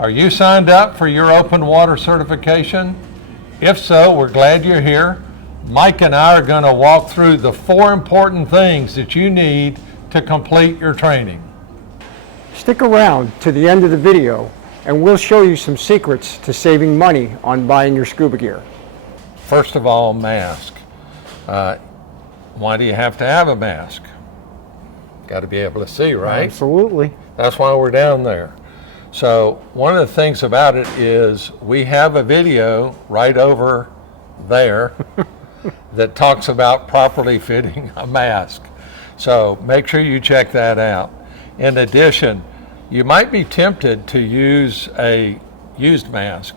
Are you signed up for your open water certification? If so, we're glad you're here. Mike and I are going to walk through the 4 important things that you need to complete your training. Stick around to the end of the video and we'll show you some secrets to saving money on buying your scuba gear. First of all, mask. Why do you have to have a mask? Got to be able to see, right? Absolutely. That's why we're down there. So one of the things about it is we have a video right over there that talks about properly fitting a mask. So make sure you check that out. In addition, you might be tempted to use a used mask.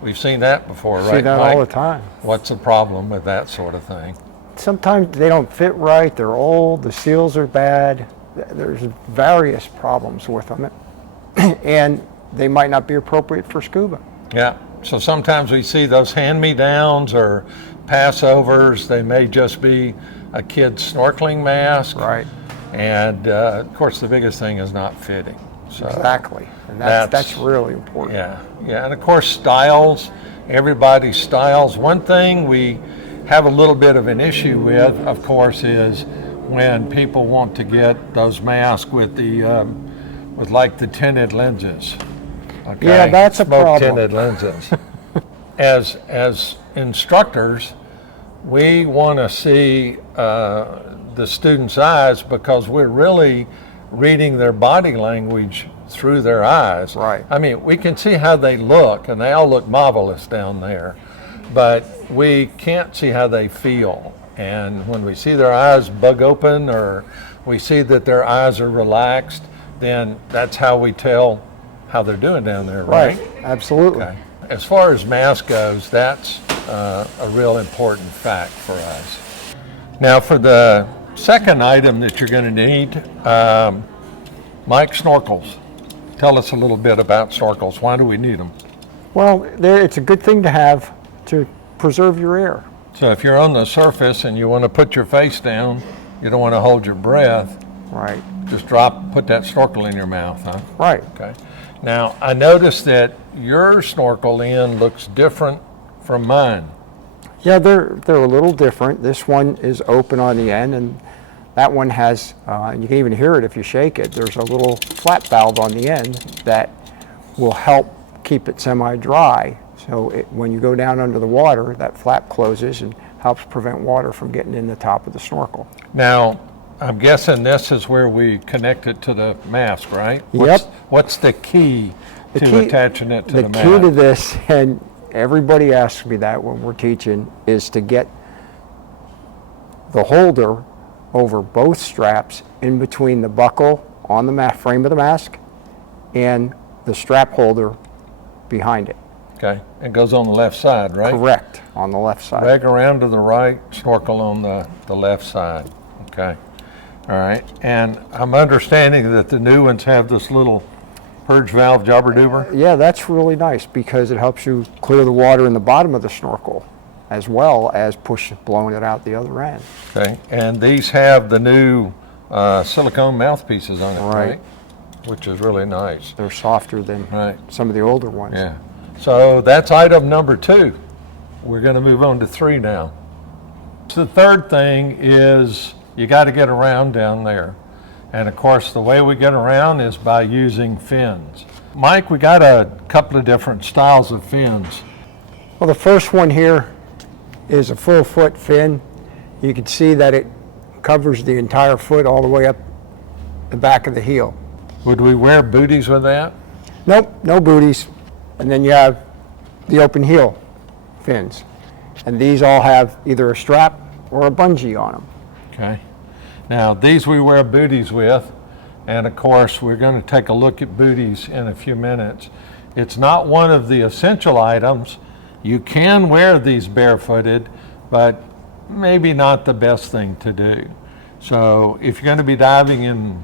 We've seen that before, right? See that Mike? all the time. What's the problem with that sort of thing? Sometimes they don't fit right, they're old, the seals are bad. There's various problems with them. And they might not be appropriate for scuba. Yeah, so sometimes we see those hand-me-downs or passovers. They may just be a kid's snorkeling mask. Right. And of course, the biggest thing is not fitting. So exactly, and that's really important. Yeah, and of course, styles, everybody's styles. One thing we have a little bit of an issue with, of course, is when people want to get those masks with the with like the tinted lenses. Okay? Yeah, that's a problem. Smoke tinted lenses. As instructors, we want to see the students' eyes because we're really reading their body language through their eyes. Right. I mean, we can see how they look, and they all look marvelous down there, but we can't see how they feel. And when we see their eyes bug open or we see that their eyes are relaxed, then that's how we tell how they're doing down there, right? Absolutely. Okay. As far as mask goes, that's a real important fact for us. Now for the second item that you're going to need, Mike, snorkels. Tell us a little bit about snorkels. Why do we need them? Well, it's a good thing to have to preserve your air. So if you're on the surface and you want to put your face down, you don't want to hold your breath. Right. Just put that snorkel in your mouth, huh? Right. Okay. Now, I noticed that your snorkel end looks different from mine. Yeah, they're a little different. This one is open on the end, and that one has, and you can even hear it if you shake it, there's a little flap valve on the end that will help keep it semi-dry. So when you go down under the water, that flap closes and helps prevent water from getting in the top of the snorkel. Now, I'm guessing this is where we connect it to the mask, right? Yep. What's the key to attaching it to the mask? The key to this, and everybody asks me that when we're teaching, is to get the holder over both straps in between the buckle on the frame of the mask and the strap holder behind it. Okay, it goes on the left side, right? Correct, on the left side. Drag around to the right, snorkel on the left side. Okay, all right. And I'm understanding that the new ones have this little purge valve jobber doober. Yeah, that's really nice because it helps you clear the water in the bottom of the snorkel as well as blowing it out the other end. Okay, and these have the new silicone mouthpieces on it, Right. Which is really nice. They're softer than some of the older ones. Yeah. So that's item number 2. We're going to move on to 3 now. So the third thing is you got to get around down there. And of course, the way we get around is by using fins. Mike, we got a couple of different styles of fins. Well, the first one here is a full foot fin. You can see that it covers the entire foot all the way up the back of the heel. Would we wear booties with that? Nope, no booties. And then you have the open heel fins. And these all have either a strap or a bungee on them. Okay. Now, these we wear booties with, and of course, we're going to take a look at booties in a few minutes. It's not one of the essential items. You can wear these barefooted, but maybe not the best thing to do. So if you're going to be diving in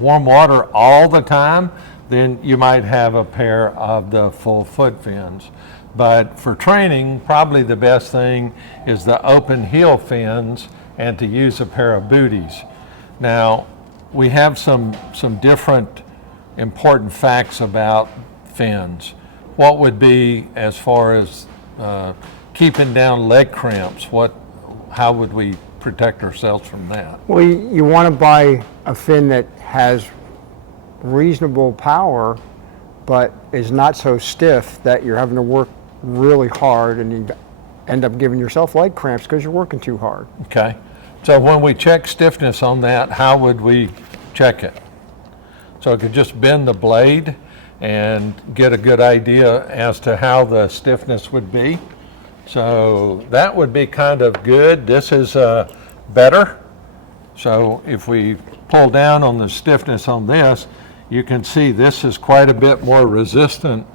warm water all the time, then you might have a pair of the full foot fins. But for training, probably the best thing is the open heel fins and to use a pair of booties. Now, we have some different important facts about fins, what would be as far as keeping down leg cramps? How would we protect ourselves from that? Well, you want to buy a fin that has reasonable power, but is not so stiff that you're having to work really hard and you end up giving yourself leg cramps because you're working too hard. Okay. So when we check stiffness on that, how would we check it? So I could just bend the blade and get a good idea as to how the stiffness would be. So that would be kind of good. This is better. So if we pull down on the stiffness on this, you can see this is quite a bit more resistant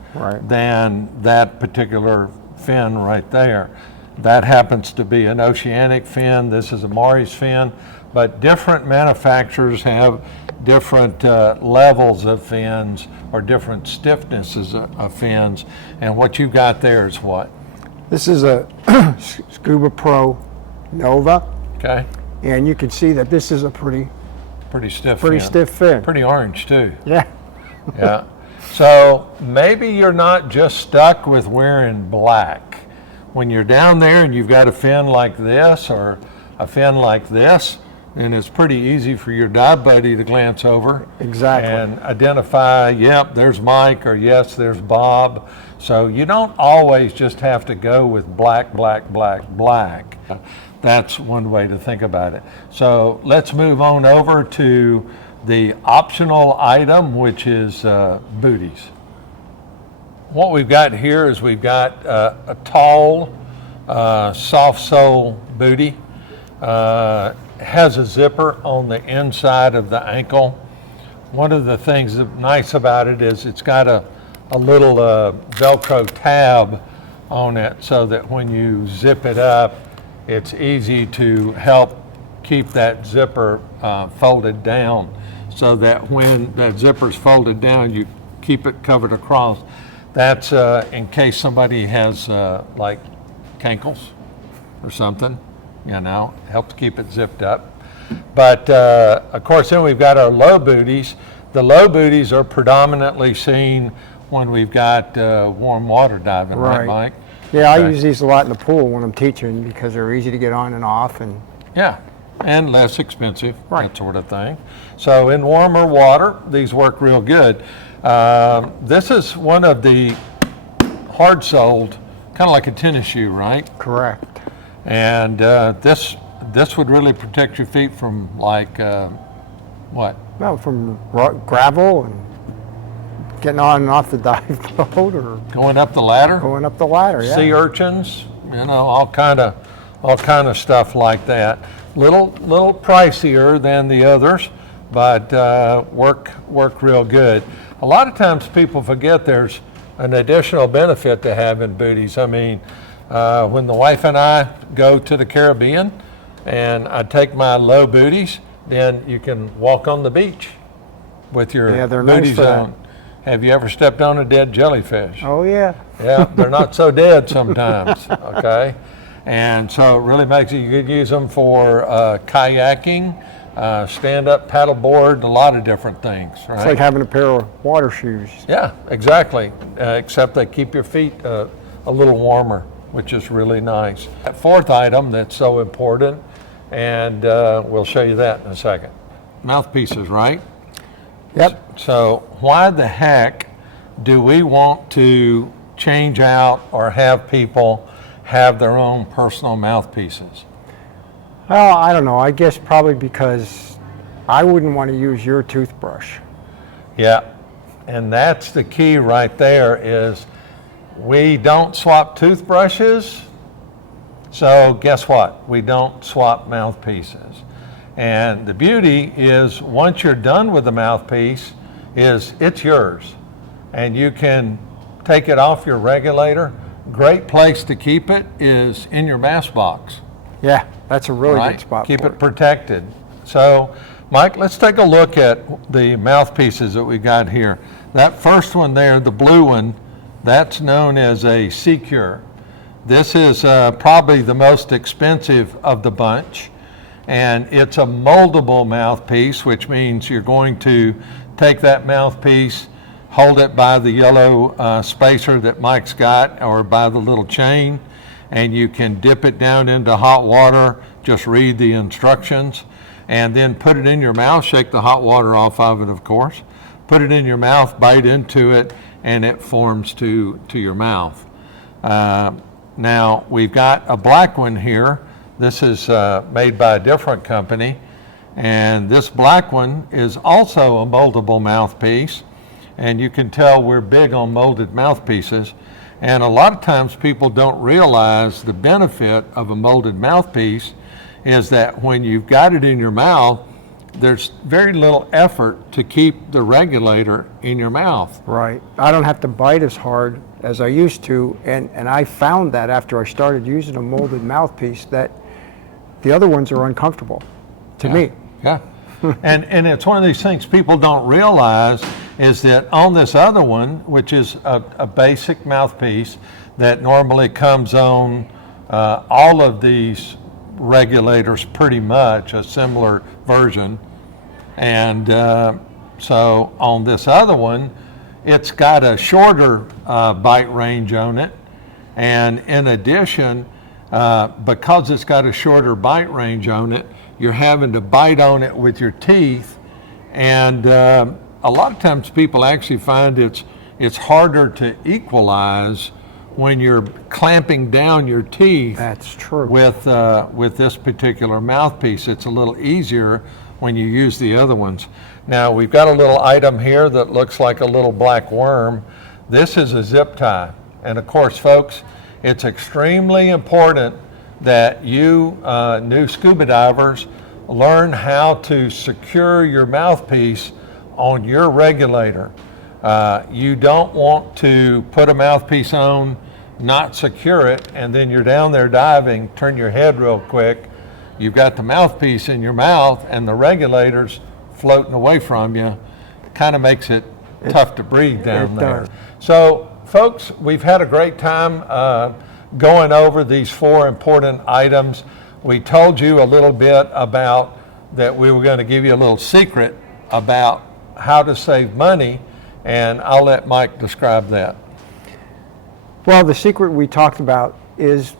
than that particular fin right there. That happens to be an oceanic fin. This is a Maury's fin, but different manufacturers have different levels of fins or different stiffnesses of fins. And what you got there is what? This is a Scuba Pro Nova. Okay. And you can see that this is a pretty stiff fin. Pretty orange too. Yeah. Yeah. So maybe you're not just stuck with wearing black. When you're down there and you've got a fin like this or a fin like this, then it's pretty easy for your dive buddy to glance over. Exactly. And identify, yep, there's Mike, or yes, there's Bob. So you don't always just have to go with black, black, black, black. That's one way to think about it. So let's move on over to the optional item, which is booties. What we've got here is we've got a tall, soft sole booty. Has a zipper on the inside of the ankle. One of the things that's nice about it is it's got a little Velcro tab on it so that when you zip it up, it's easy to help keep that zipper folded down, so that when that zipper's folded down, you keep it covered across. That's in case somebody has like cankles or something, you know, helps keep it zipped up. But of course, then we've got our low booties. The low booties are predominantly seen when we've got warm water diving, right, Mike? Yeah, I use these a lot in the pool when I'm teaching because they're easy to get on and off. And yeah, and less expensive, that sort of thing. So in warmer water, these work real good. This is one of the hard-soled, kind of like a tennis shoe, right? Correct. And this would really protect your feet from like what? Well, from gravel and getting on and off the dive boat, or going up the ladder. Going up the ladder, yeah. Sea urchins, you know, all kind of stuff like that. Little pricier than the others, but work real good. A lot of times people forget there's an additional benefit to having booties. I mean, when the wife and I go to the Caribbean and I take my low booties, then you can walk on the beach with your booties on. Have you ever stepped on a dead jellyfish? Oh yeah. Yeah, they're not so dead sometimes, okay? And so it really makes it, you could use them for kayaking, stand-up paddleboard, a lot of different things, right? It's like having a pair of water shoes. Yeah, exactly, except they keep your feet a little warmer, which is really nice. That fourth item that's so important, and we'll show you that in a second. Mouthpieces, right? Yep. So why the heck do we want to change out or have people have their own personal mouthpieces? Well, I don't know. I guess probably because I wouldn't want to use your toothbrush. Yeah, and that's the key right there is we don't swap toothbrushes, so guess what? We don't swap mouthpieces. And the beauty is once you're done with the mouthpiece, it's yours. And you can take it off your regulator. Great place to keep it is in your bass box. Yeah, that's a really good spot. Keep it protected. So, Mike, let's take a look at the mouthpieces that we got here. That first one there, the blue one, that's known as a Secure. This is probably the most expensive of the bunch. And it's a moldable mouthpiece, which means you're going to take that mouthpiece hold it by the yellow spacer that Mike's got, or by the little chain, and you can dip it down into hot water, just read the instructions, and then put it in your mouth, shake the hot water off of it, of course, put it in your mouth, bite into it, and it forms to your mouth. Now, we've got a black one here. This is made by a different company, and this black one is also a moldable mouthpiece, and you can tell we're big on molded mouthpieces. And a lot of times people don't realize the benefit of a molded mouthpiece is that when you've got it in your mouth, there's very little effort to keep the regulator in your mouth. Right. I don't have to bite as hard as I used to, and I found that after I started using a molded mouthpiece that the other ones are uncomfortable to me. Yeah. And it's one of these things people don't realize is that on this other one, which is a basic mouthpiece that normally comes on all of these regulators, pretty much a similar version. And so on this other one, it's got a shorter bite range on it. And in addition, because it's got a shorter bite range on it, you're having to bite on it with your teeth, and a lot of times people actually find it's harder to equalize when you're clamping down your teeth. That's true. With this particular mouthpiece. It's a little easier when you use the other ones. Now, we've got a little item here that looks like a little black worm. This is a zip tie, and of course, folks, it's extremely important that you new scuba divers learn how to secure your mouthpiece on your regulator. You don't want to put a mouthpiece on, not secure it, and then you're down there diving, turn your head real quick, you've got the mouthpiece in your mouth and the regulators floating away from you. Kind of makes it tough to breathe down there. So folks, we've had a great time going over these 4 important items. We told you a little bit about that we were going to give you a little secret about how to save money, and I'll let Mike describe that. Well, the secret we talked about is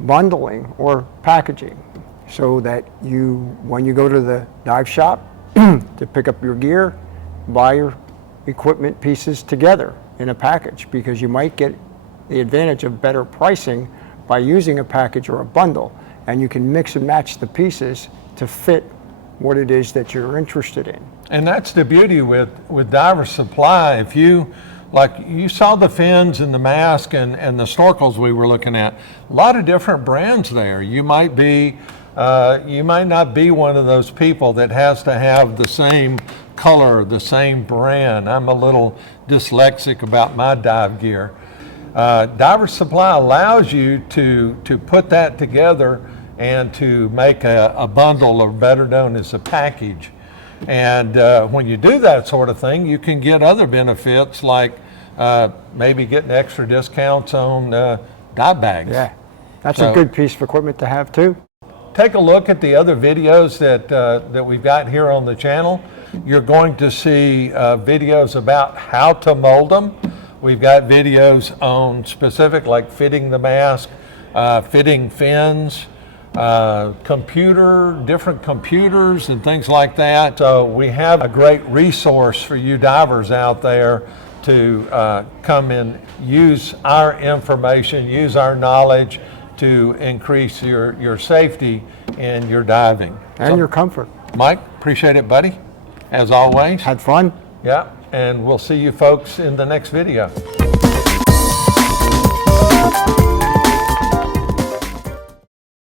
bundling or packaging, so that when you go to the dive shop to pick up your gear, buy your equipment pieces together in a package, because you might get the advantage of better pricing by using a package or a bundle, and you can mix and match the pieces to fit what it is that you're interested in. And that's the beauty with Diver Supply. If you saw the fins and the mask and the snorkels we were looking at, a lot of different brands there. You might not be one of those people that has to have the same color, the same brand. I'm a little dyslexic about my dive gear. Diver Supply allows you to put that together and to make a bundle, or better known as a package. And when you do that sort of thing, you can get other benefits, like maybe getting extra discounts on dive bags. Yeah, that's a good piece of equipment to have too. Take a look at the other videos that we've got here on the channel. You're going to see videos about how to mold them. We've got videos on specific, like fitting the mask, fitting fins, different computers and things like that. So we have a great resource for you divers out there to come and use our information, use our knowledge to increase your safety in your diving. And your comfort. Mike, appreciate it, buddy, as always. Had fun? Yeah, and we'll see you folks in the next video.